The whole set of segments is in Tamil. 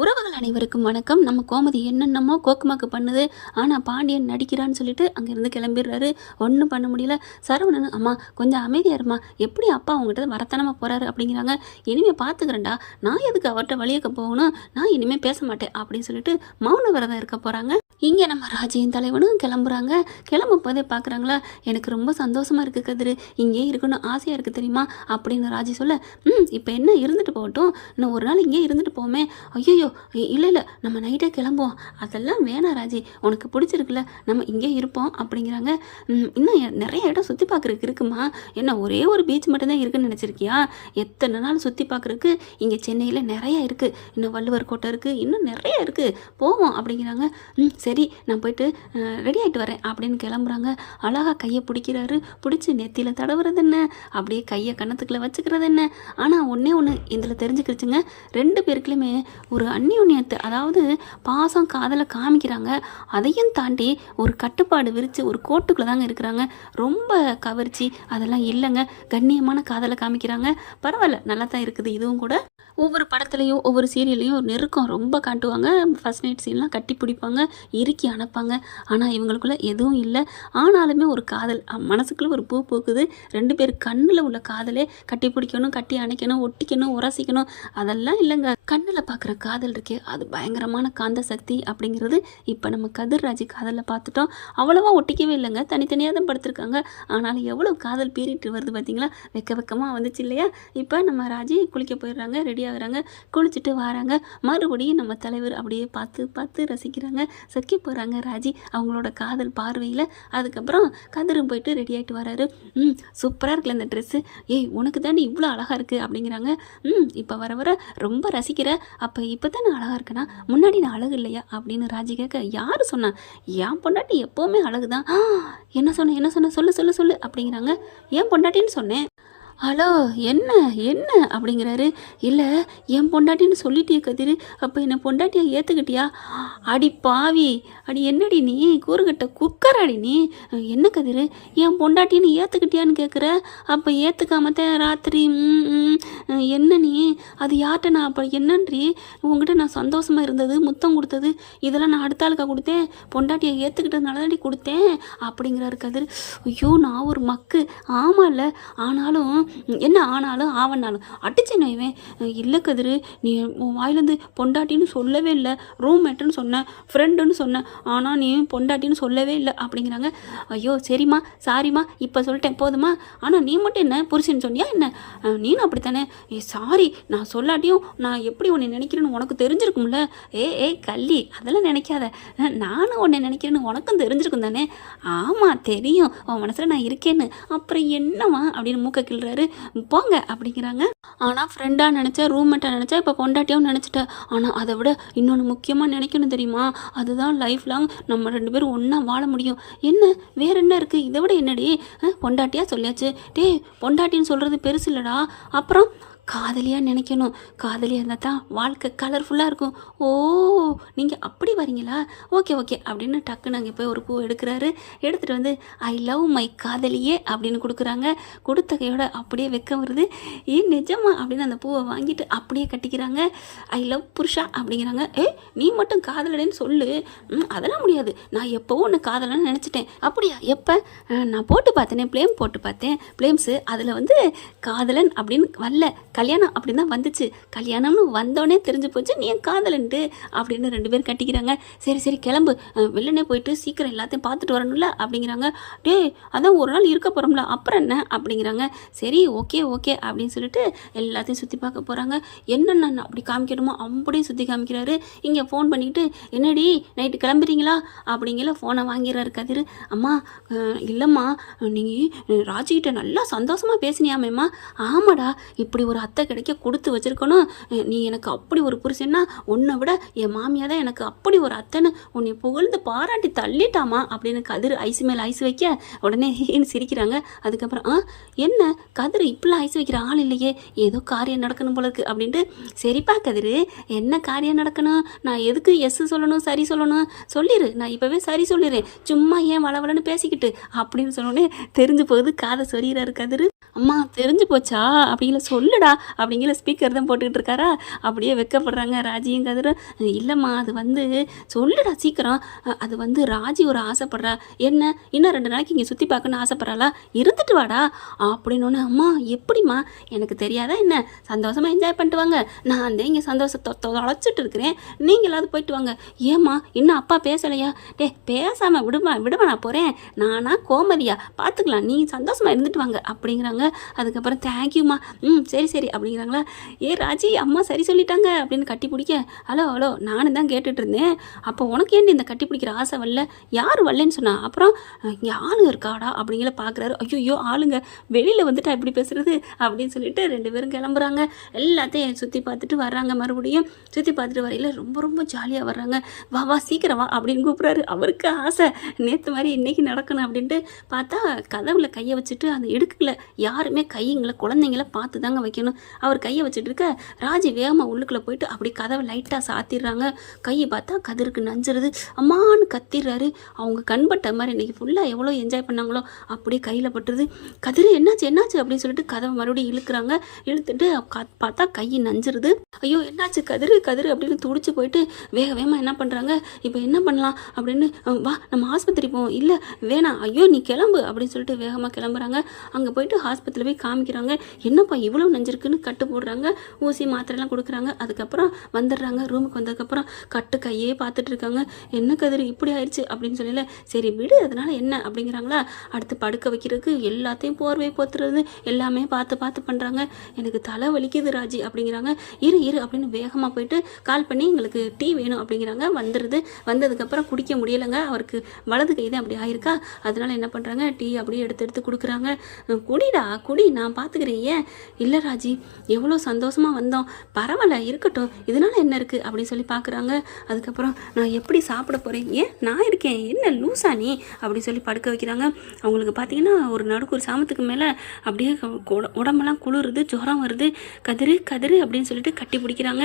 உறவுகள் அனைவருக்கும் வணக்கம். நம்ம கோமதி என்னென்னமோ கோக்குமாக்கு பண்ணுது. ஆனால் பாண்டியன் நடிக்கிறான்னு சொல்லிட்டு அங்கேருந்து கிளம்பிடுறாரு. ஒன்றும் பண்ண முடியல. சரவணன், அம்மா கொஞ்சம் அமைதியாக இருமா, எப்படி அப்பா அவங்ககிட்ட வரத்தனமாக போகிறாரு அப்படிங்கிறாங்க. இனிமேல் பார்த்துக்கிறேன்டா, நான் எதுக்கு அவர்கிட்ட வழியக்க போகணும், நான் இனிமேல் பேச மாட்டேன் அப்படின்னு சொல்லிட்டு மௌன விரதம் இருக்க போகிறாங்க. இங்கே நம்ம ராஜியின் தலைவனும் கிளம்புறாங்க. கிளம்பும் போதே பார்க்குறாங்களா, எனக்கு ரொம்ப சந்தோஷமாக இருக்குது கதிரு, இங்கே இருக்கணும் ஆசையாக இருக்குது தெரியுமா அப்படின்னு ராஜி சொல்ல, இப்போ என்ன இருந்துட்டு போகட்டும், இன்னும் ஒரு நாள் இங்கே இருந்துட்டு போமே. ஐயோ இல்லை நம்ம நைட்டே கிளம்புவோம், அதெல்லாம் வேணாம் ராஜி, உனக்கு பிடிச்சிருக்குல்ல, நம்ம இங்கே இருப்போம் அப்படிங்கிறாங்க. இன்னும் நிறைய இடம் சுற்றி பார்க்குறதுக்கு இருக்குமா, என்ன ஒரே ஒரு பீச் மட்டும்தான் இருக்குன்னு நினச்சிருக்கியா, எத்தனை நாள் சுற்றி பார்க்குறதுக்கு இங்கே சென்னையில் நிறைய இருக்குது, இன்னும் வள்ளுவர் கோட்டை இருக்குது, இன்னும் நிறைய இருக்குது, போவோம் அப்படிங்கிறாங்க. சரி நான் போயிட்டு ரெடி ஆகிட்டு வரேன் அப்படின்னு கிளம்புறாங்க. அழகாக கையை பிடிக்கிறாரு. பிடிச்சி நெத்தியில் தடவுறது என்ன, அப்படியே கையை கன்னத்துக்குள்ளே வச்சுக்கிறது என்ன. ஆனால் ஒன்றே ஒன்று இதில் தெரிஞ்சுக்கிடுச்சுங்க, ரெண்டு பேருக்குலையுமே ஒரு அந்யோன்யத்தை, அதாவது பாசம் காதலை காமிக்கிறாங்க. அதையும் தாண்டி ஒரு கட்டுப்பாடு விரித்து ஒரு கோட்டுக்குள்ளே தாங்க இருக்கிறாங்க. ரொம்ப கவர்ச்சி அதெல்லாம் இல்லைங்க, கண்ணியமான காதலை காமிக்கிறாங்க. பரவாயில்ல, நல்லா தான் இருக்குது. இதுவும் கூட ஒவ்வொரு படத்துலையும் ஒவ்வொரு சீரியல்லையும் ஒரு நெருக்கம் ரொம்ப காட்டுவாங்க. ஃபர்ஸ்ட் நைட் சீன்லாம் கட்டி பிடிப்பாங்க, இறுக்கி அணைப்பாங்க. ஆனால் இவங்களுக்குள்ள எதுவும் இல்லை. ஆனாலுமே ஒரு காதல் மனசுக்குள்ளே ஒரு பூ பூக்குது. ரெண்டு பேர் கண்ணில் உள்ள காதலே கட்டி பிடிக்கணும், கட்டி அணைக்கணும், ஒட்டிக்கணும், உரசிக்கணும், அதெல்லாம் இல்லைங்க. கண்ணில் பார்க்குற காதல் இருக்கே, அது பயங்கரமான காந்த சக்தி அப்படிங்கிறது இப்போ நம்ம கதிர்ராஜி காதலில் பார்த்துட்டோம். அவ்வளோவா ஒட்டிக்கவே இல்லைங்க, தனித்தனியாக தான் படுத்திருக்காங்க. ஆனாலும் எவ்வளோ காதல் பீறிட்டு வருது பார்த்தீங்களா, வெக்கமாக வந்துச்சு இல்லையா. இப்போ நம்ம ராஜி குளிக்க போயிடுறாங்க, ரெடி ஆகுறாங்க, குளிச்சுட்டு வராங்க. மறுபடியும் நம்ம தலைவர் அப்படியே பார்த்து பார்த்து ரசிக்கிறாங்க, செக்கி போகிறாங்க ராஜி அவங்களோட காதல் பார்வையில். அதுக்கப்புறம் கதிரும் போயிட்டு ரெடி ஆகிட்டு வராரு. சூப்பராக இருக்குல்ல இந்த ட்ரெஸ்ஸு, ஏய் உனக்கு தாண்டி இவ்வளோ அழகாக இருக்குது அப்படிங்கிறாங்க. இப்போ வர வர ரொம்ப ரசிக்கிற, அப்போ இப்போ தான் நான் அழகாக இருக்கேனா, முன்னாடி நான் அழகு இல்லையா அப்படின்னு ராஜி கேட்க, யார் சொன்னா, என் பொண்டாட்டி எப்போவுமே அழகு தான். என்ன சொன்ன சொல்லு சொல்லு சொல்லு அப்படிங்கிறாங்க. ஏன் பொண்டாட்டின்னு சொன்னேன். ஹலோ என்ன என்ன அப்படிங்கிறாரு. இல்லை என் பொண்டாட்டின்னு சொல்லிட்டியே கதிர், அப்போ என்னை பொண்டாட்டியை ஏற்றுக்கிட்டியா. அடி பாவி, அடி என்னடி நீ கூறுகட்ட குக்கர், அடி நீ என்ன கதிர், என் பொண்டாட்டின்னு ஏற்றுக்கிட்டியான்னு கேட்குற. அப்போ ஏற்றுக்காமத்த ராத்திரி என்ன நீ, அது யார்கிட்ட நான் அப்போ என்னன்றி உங்ககிட்ட நான் சந்தோஷமாக இருந்தது, முத்தம் கொடுத்தது, இதெல்லாம் நான் அடுத்த ஆளுக்கா கொடுத்தேன், பொண்டாட்டியை ஏற்றுக்கிட்டதுனால தாண்டி கொடுத்தேன் அப்படிங்கிறாரு கதிர். ஐயோ நான் ஒரு மக்கு, ஆமாம் இல்லை, ஆனாலும் என்ன ஆனாலும் ஆவனாலும் அடிச்சு நோய்வேன். இல்லை கதிரு, நீ உன் வாயிலேருந்து பொண்டாட்டின்னு சொல்லவே இல்லை, ரூம்மேட்டுன்னு சொன்னேன், ஃப்ரெண்டுன்னு சொன்னேன், ஆனால் நீ பொண்டாட்டின்னு சொல்லவே இல்லை அப்படிங்கிறாங்க. ஐயோ சரிம்மா சாரிம்மா, இப்போ சொல்லிட்டேன் போதுமா. ஆனால் நீ மட்டும் என்ன புருஷன் சொன்னியா என்ன, நீனும் அப்படித்தானே. சாரி, நான் சொல்லாட்டியும் நான் எப்படி உன்னை நினைக்கிறேன்னு உனக்கு தெரிஞ்சிருக்கும்ல. ஏய் கள்ளி, அதெல்லாம் நினைக்காத, நானும் உன்னை நினைக்கிறேன்னு உனக்கும் தெரிஞ்சிருக்கும் தானே. ஆமாம் தெரியும், உன் மனசில் நான் இருக்கேன்னு. அப்புறம் என்னம்மா அப்படின்னு மூக்க கிள்றாரு. போங்க அப்படிங்கிறாங்க. ஆனால் ஃப்ரெண்டாக நினச்சேன், ரூம்மேட்டாக நினச்சேன், இப்போ பொண்டாட்டியாகவும் நினச்சிட்டேன். ஆனால் அதை விட இன்னொன்று முக்கியமாக நினைக்கணும் தெரியுமா, அதுதான் லைஃப் லாங் நம்ம ரெண்டு பேரும் ஒன்றா வாழ முடியும். என்ன வேற என்ன இருக்குது, இதை விட என்னடி, பொண்டாட்டியாக சொல்லியாச்சு. பொண்டாட்டின்னு சொல்கிறது பெருசு இல்லைடா, அப்புறம் காதலியாக நினைக்கணும். காதலியாக இருந்தால் தான் வாழ்க்கை கலர்ஃபுல்லாக இருக்கும். ஓ நீங்கள் அப்படி வரீங்களா, ஓகே அப்படின்னு டக்குன்னு அங்கே போய் ஒரு பூ எடுக்கிறாரு. எடுத்துகிட்டு வந்து ஐ லவ் மை காதலியே அப்படின்னு கொடுக்குறாங்க. கொடுத்த கையோட அப்படியே வெக்கம் வருது. நிஜமா அப்படின்னு அந்த பூவை வாங்கிட்டு அப்படியே கட்டிக்கிறாங்க. ஐ லவ் புருஷா அப்படிங்கிறாங்க. நீ மட்டும் காதலன்னு சொல்லு. அதெல்லாம் முடியாது, நான் எப்போவும் ஒன்று காதலன்னு நினச்சிட்டேன். அப்படியா, எப்போ, நான் போட்டு பார்த்தேனே, ப்ளேம் போட்டு பார்த்தேன், ப்ளேம்ஸு, அதில் வந்து காதலன் அப்படின்னு வரல, கல்யாணம் அப்படின்னு தான் வந்துச்சு. கல்யாணம்னு வந்தோடனே தெரிஞ்சு போச்சு நீ என் காதலன்ட்டு அப்படின்னு ரெண்டு பேரும் கட்டிக்கிறாங்க. சரி கிளம்பு, வெளிலனே போயிட்டு சீக்கிரம் எல்லாத்தையும் பார்த்துட்டு வரணும்ல அப்படிங்கிறாங்க. அதான் ஒரு நாள் இருக்க போகிறோம்ல, அப்புறம் என்ன அப்படிங்கிறாங்க. சரி ஓகே அப்படின்னு சொல்லிட்டு எல்லாத்தையும் சுற்றி பார்க்க போகிறாங்க. என்னென்ன அப்படி காமிக்கணுமோ அப்படியே சுற்றி காமிக்கிறாரு. இங்கே ஃபோன் பண்ணிக்கிட்டு, என்னடி நைட்டு கிளம்புறீங்களா அப்படிங்கிற ஃபோனை வாங்கிறாரு கதிர். அம்மா இல்லைம்மா, நீங்கள் ராஜிக்கிட்ட நல்லா சந்தோஷமாக பேசினியாமேம்மா. ஆமாடா, இப்படி ஒரு அத்தை கிடைக்க கொடுத்து வச்சிருக்கணும். நீ எனக்கு அப்படி ஒரு புருஷன்னா, உன்னை விட என் மாமியா தான் எனக்கு அப்படி ஒரு அத்தைன்னு உன்னை புகழ்ந்து பாராட்டி தள்ளிட்டாமா அப்படின்னு கதிர் ஐசு மேலே ஐசு வைக்க உடனே சிரிக்கிறாங்க. அதுக்கப்புறம் என்ன கதிர் இப்படிலாம் ஐசு வைக்கிற ஆள் இல்லையே, ஏதோ காரியம் நடக்கணும் போல இருக்கு அப்படின்ட்டு, சரிப்பா கதிர் என்ன காரியம் நடக்கணும், நான் எதுக்கு எஸ் சொல்லணும் சரி சொல்லணும், சொல்லிடு, நான் இப்போவே சரி சொல்லிடுறேன், சும்மா ஏன் வளவலன்னு பேசிக்கிட்டு அப்படின்னு சொன்னோடனே தெரிஞ்சு போகுது, காதை சொரிகிறாரு கதிர். அம்மா தெரிஞ்சு போச்சா அப்படிங்கிற சொல்லுடா அப்படிங்கிற ஸ்பீக்கர் தான் போட்டுக்கிட்டு இருக்காரா. அப்படியே வெக்கப்படுறாங்க ராஜியும் கதிரும். இல்லைம்மா அது வந்து சொல்லுடா சீக்கிரம். அது வந்து ராஜி ஒரு ஆசைப்படுறா. என்ன இன்னும் 2 நாளைக்கு இங்கே சுற்றி பார்க்கணுன்னு ஆசைப்பட்றாளா, இருந்துட்டு வாடா அப்படின்னோடனே, அம்மா எப்படிம்மா எனக்கு தெரியாதா என்ன, சந்தோஷமாக என்ஜாய் பண்ணிட்டு வாங்க, நான் அந்த இங்கே சந்தோஷத்தை தொலைச்சிட்டு இருக்கிறேன், நீங்களாவது போயிட்டு வாங்க. ஏம்மா இன்னும் அப்பா பேசலையா? பேசாமல் விடுமா நான் போகிறேன், நானா கோமதியா பார்த்துக்கலாம், நீ சந்தோஷமாக இருந்துட்டு வாங்க அப்படிங்கிறாங்க. அதுக்கப்புறம் தேங்க்யூம்மா, சரி சரி அப்படிங்கிறாங்களா. ராஜி அம்மா சரி சொல்லிட்டாங்க அப்படின்னு கட்டி பிடிக்க, ஹலோ நானும் தான் கேட்டுட்டு இருந்தேன், அப்போ உனக்கு ஏன் இந்த கட்டி பிடிக்கிற ஆசை வரல, யார் வரலன்னு சொன்னா, அப்புறம் இங்கே ஆளுங்க இருக்காடா அப்படிங்கிற பார்க்குறாரு. ஐயோ ஆளுங்க வெளியில் வந்துட்டா எப்படி பேசுறது அப்படின்னு சொல்லிட்டு 2 பேரும் கிளம்புறாங்க. எல்லாத்தையும் சுற்றி பார்த்துட்டு வர்றாங்க. மறுபடியும் சுற்றி பார்த்துட்டு வரையில் ரொம்ப ஜாலியாக வர்றாங்க. வா சீக்கிரம் வா அப்படின்னு கூப்பிட்றாரு. அவருக்கு ஆசை நேற்று மாதிரி இன்றைக்கி நடக்கணும் அப்படின்ட்டு பார்த்தா கதவுல கையை வச்சுட்டு அந்த இடுக்குல யாருமே கைங்களை குழந்தைங்கள பார்த்து தாங்க வைக்கணும். அவர் கையை வச்சுட்டு இருக்க ராஜி வேகமாக உள்ளுக்குள்ளே போயிட்டு அப்படி கதவை லைட்டாக சாத்திடுறாங்க. கையை பார்த்தா கதிருக்கு நஞ்சிருது. அம்மான்னு கத்திடுறாரு. அவங்க கண்பட்ட மாதிரி இன்றைக்கி ஃபுல்லாக எவ்வளோ என்ஜாய் பண்ணாங்களோ அப்படியே கையில் பட்டுருது. கதிரு என்னாச்சு அப்படின்னு சொல்லிட்டு கதவை மறுபடியும் இழுக்கிறாங்க. இழுத்துட்டு பார்த்தா கை நஞ்சிருது. ஐயோ என்னாச்சு கதிரு அப்படின்னு துடிச்சு போயிட்டு வேகமாக என்ன பண்ணுறாங்க, இப்போ என்ன பண்ணலாம் அப்படின்னு, வா நம்ம ஆஸ்பத்திரி போவோம். இல்லை வேணாம், ஐயோ நீ கிளம்பு அப்படின்னு சொல்லிட்டு வேகமாக கிளம்புறாங்க. அங்கே போயிட்டு ஆஸ்பத்திரியில் போய் காமிக்கிறாங்க. என்னப்பா இவ்வளோ நஞ்சிருக்குன்னு கட்டு போடுறாங்க, ஊசி மாத்திரைலாம் கொடுக்குறாங்க. அதுக்கப்புறம் வந்துடுறாங்க. ரூமுக்கு வந்ததுக்கப்புறம் கட்டு கையே பார்த்துட்டு இருக்காங்க. என்ன கதிரு இப்படி ஆயிடுச்சு அப்படின்னு சொல்லல, சரி விடு அதனால என்ன அப்படிங்கிறாங்களா. அடுத்து படுக்க வைக்கிறதுக்கு எல்லாத்தையும் போர்வை போத்துறது எல்லாமே பார்த்து பண்ணுறாங்க. எனக்கு தலை வலிக்குது ராஜி அப்படிங்கிறாங்க. இரு அப்படின்னு வேகமாக போயிட்டு கால் பண்ணி எங்களுக்கு டீ வேணும் அப்படிங்கிறாங்க. வந்துடுது. வந்ததுக்கப்புறம் குடிக்க முடியலைங்க, அவருக்கு வலது கை தான் அப்படி ஆயிருக்கா. அதனால என்ன பண்ணுறாங்க, டீ அப்படியே எடுத்து கொடுக்குறாங்க. குடி நான் பார்த்துக்கிறேன். ஏன் இல்லை ராஜி எவ்வளோ சந்தோஷமாக வந்தோம், பரவாயில்ல இருக்கட்டும், இதனால என்ன இருக்குது அப்படின்னு சொல்லி பார்க்குறாங்க. அதுக்கப்புறம் நான் எப்படி சாப்பிட போகிறேன், ஏன் நான் இருக்கேன், என்ன லூசா நீ அப்படின்னு சொல்லி படுக்க வைக்கிறாங்க. அவங்களுக்கு பார்த்தீங்கன்னா ஒரு நடுக்கு ஒரு சாமத்துக்கு மேலே அப்படியே உடம்பெல்லாம் குளிருது, ஜுரம் வருது. கதிரு அப்படின்னு சொல்லிட்டு கட்டி பிடிக்கிறாங்க.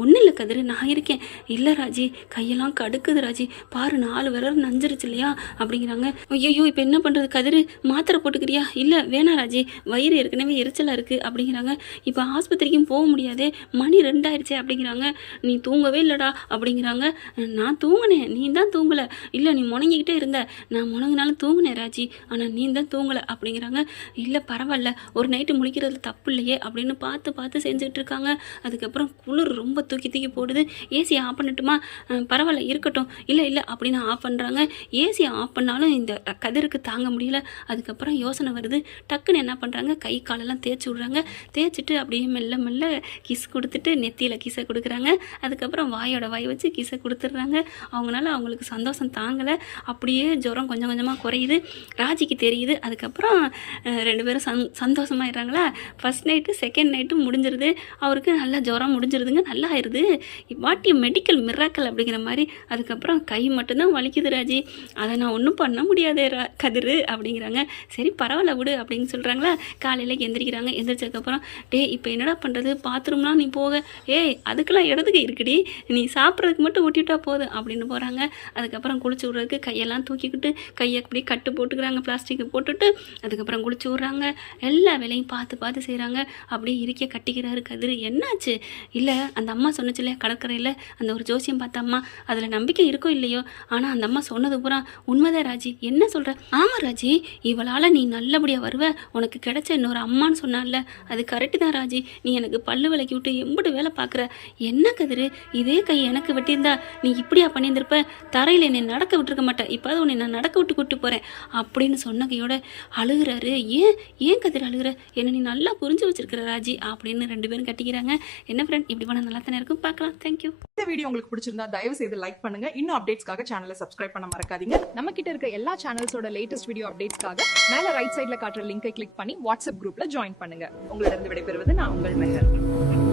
ஒன்றும் இல்லை கதிரு நான் இருக்கேன். இல்லை ராஜி கையெல்லாம் கடுக்குது ராஜி, பாரு 4 விரல் நஞ்சிருச்சு இல்லையா அப்படிங்கிறாங்க. ஐயோ இப்போ என்ன பண்ணுறது கதிரு, மாத்திரை போட்டுக்கிறியா? இல்லை வேணாம் ராஜி, வயிறு ஏற்கனவே எரிச்சலாக இருக்குது அப்படிங்கிறாங்க. இப்போ ஆஸ்பத்திரிக்கும் போக முடியாதே, மணி 2 ஆயிடுச்சே அப்படிங்கிறாங்க. நீ தூங்கவே இல்லைடா அப்படிங்கிறாங்க. நான் தூங்கினேன், நீ தான் தூங்கலை. இல்லை நீ முணங்கிக்கிட்டே இருந்த, நான் முணங்கினாலும் தூங்கினேன் ராஜி, ஆனால் நீ தான் தூங்கலை அப்படிங்கிறாங்க. இல்லை பரவாயில்ல, ஒரு நைட்டு முழிக்கிறது தப்பு இல்லையே அப்படின்னு பார்த்து செஞ்சுக்கிட்டு இருக்காங்க. அதுக்கப்புறம் குளிர் ரொம்ப தூக்கி போடுது. ஏசி ஆஃப் பண்ணட்டுமா? பரவாயில்ல இருக்கட்டும். இல்லை அப்படின்னு ஆஃப் பண்ணுறாங்க. ஏசி ஆஃப் பண்ணாலும் இந்த கதிருக்கு தாங்க முடியல. அதுக்கப்புறம் யோசனை வருது. டக்குன்னு என்ன பண்ணுறாங்க, கை காலெல்லாம் தேய்ச்சி விட்றாங்க. தேய்ச்சிட்டு அப்படியே மெல்ல கிஸ் கொடுத்துட்டு நெத்தியில் கிஸை கொடுக்குறாங்க. அதுக்கப்புறம் வாயோட வாய் வச்சு கிஸை கொடுத்துட்றாங்க. அவங்களுக்கு சந்தோஷம் தாங்கலை. அப்படியே ஜுரம் கொஞ்சமாக குறையுது. ராஜிக்கு தெரியுது. அதுக்கப்புறம் 2 பேரும் சந்தோஷமாயிடுறாங்களா. ஃபர்ஸ்ட் நைட்டு செகண்ட் நைட்டும் முடிஞ்சிருது. அவருக்கு நல்லா ஜுரம் முடிஞ்சிருதுங்க, நல்லா ஆயிடுது. வாட்டிய மெடிக்கல் மிராக்கல் அப்படிங்கிற மாதிரி. அதுக்கப்புறம் கை மட்டும்தான் வலிக்குது ராஜி, அதை நான் ஒன்றும் பண்ண முடியாதே கதிரு அப்படிங்கிறாங்க. சரி பரவாயில்ல விடு அப்படின்னு சொல்கிறாங்களா. காலையில் எந்திரிக்கிறாங்க. எந்திரிச்சதுக்கப்புறம் இப்போ என்னடா பண்ணுறது, பாத்ரூம்லாம் நீ போக, அதுக்கெல்லாம் இடத்துக்கு இருக்குடி, நீ சாப்பிட்றதுக்கு மட்டும் ஊட்டிவிட்டா போதும் அப்படின்னு போகிறாங்க. அதுக்கப்புறம் குளிச்சு விட்றதுக்கு கையெல்லாம் தூக்கிக்கிட்டு கையை அப்படியே கட்டு போட்டுக்கிறாங்க, பிளாஸ்டிக்கு போட்டுட்டு. அதுக்கப்புறம் குளிச்சு விட்றாங்க. எல்லா வேலையும் பார்த்து செய்கிறாங்க. அப்படியே இருக்க கட்டிக்கிறாரு கதிரு. என்னாச்சு? இல்லை அந்த அம்மா சொன்னச்சு இல்லையா கடற்கரையில் அந்த ஒரு ஜோசியம் பார்த்த அம்மா, அதில் நம்பிக்கை இருக்கோ இல்லையோ, ஆனால் அந்த அம்மா சொன்னது பூரா உண்மைதான் ராஜி. என்ன சொல்கிற? ஆமாம் ராஜி, இவளால் நீ நல்லபடியாக வருவ, உனக்கு கிடைச்ச இன்னொரு அம்மான்னு சொன்னால அது கரெக்டு தான் ராஜி. நீ எனக்கு பல்லு விளக்கி விட்டு எம்பிட்டு வேலை பார்க்குற. என்ன கதிரு, இதே கை எனக்கு வெட்டியிருந்தா நீ இப்படியா பண்ணியிருந்திருப்ப, தரையில் என்னை நடக்க விட்டுருக்க மாட்டேன், இப்போ உன்னை நான் நடக்க விட்டு கூப்பிட்டு போகிறேன் அப்படின்னு சொன்ன கையோட அழுகிறாரு. ஏன் கதிர் அழுகிற, என்னை நீ நல்லா புரிஞ்சு வச்சிருக்கிற ராஜி அப்படின்னு 2 பேரும் கட்டிக்கிறாங்க. என்ன ஃப்ரெண்ட் இப்படி பண்ண நல்லா தானே இருக்கும், பார்க்கலாம். தேங்க்யூ. இந்த வீடியோ உங்களுக்கு பிடிச்சிருந்தா தயவு செய்து லைக் பண்ணுங்க. இன்னும் அப்டேட்ஸ்க்காக சேனலை சப்ஸ்கிரைப் பண்ண மறக்காதீங்க. நம்ம கிட்ட இருக்க எல்லா சேனல்ஸோட லேட்டஸ்ட் வீடியோ அப்டேட்ஸ்க்காக மேல ரைட் சைட்ல காட்டுற லிங்கை கிளிக் பண்ணி வாட்ஸ்அப் குரூப்ல ஜாயின் பண்ணுங்க. உங்களிடம் விடைபெறுவது நான் உங்கள் மெஹர்.